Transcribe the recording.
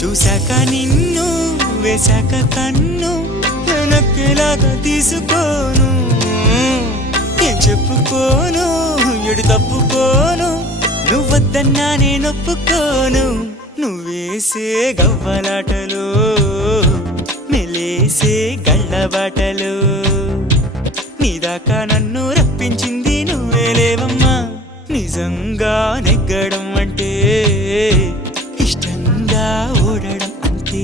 చూశాక నిన్ను వేశాక కన్ను వెనక్కిలాగా తీసుకోను ఏం చెప్పుకోను ఎడు తప్పుకోను నువ్వద్దన్నా నేనొప్పుకోను నువ్వేసే గవ్వలాటలు మెలేసే గళ్ళబాటలు నీదాకా నన్ను రప్పించింది నువ్వేలేవమ్మా నిజంగా నెగ్గడం అంటే ఇష్టంగా ఓడడం అంతే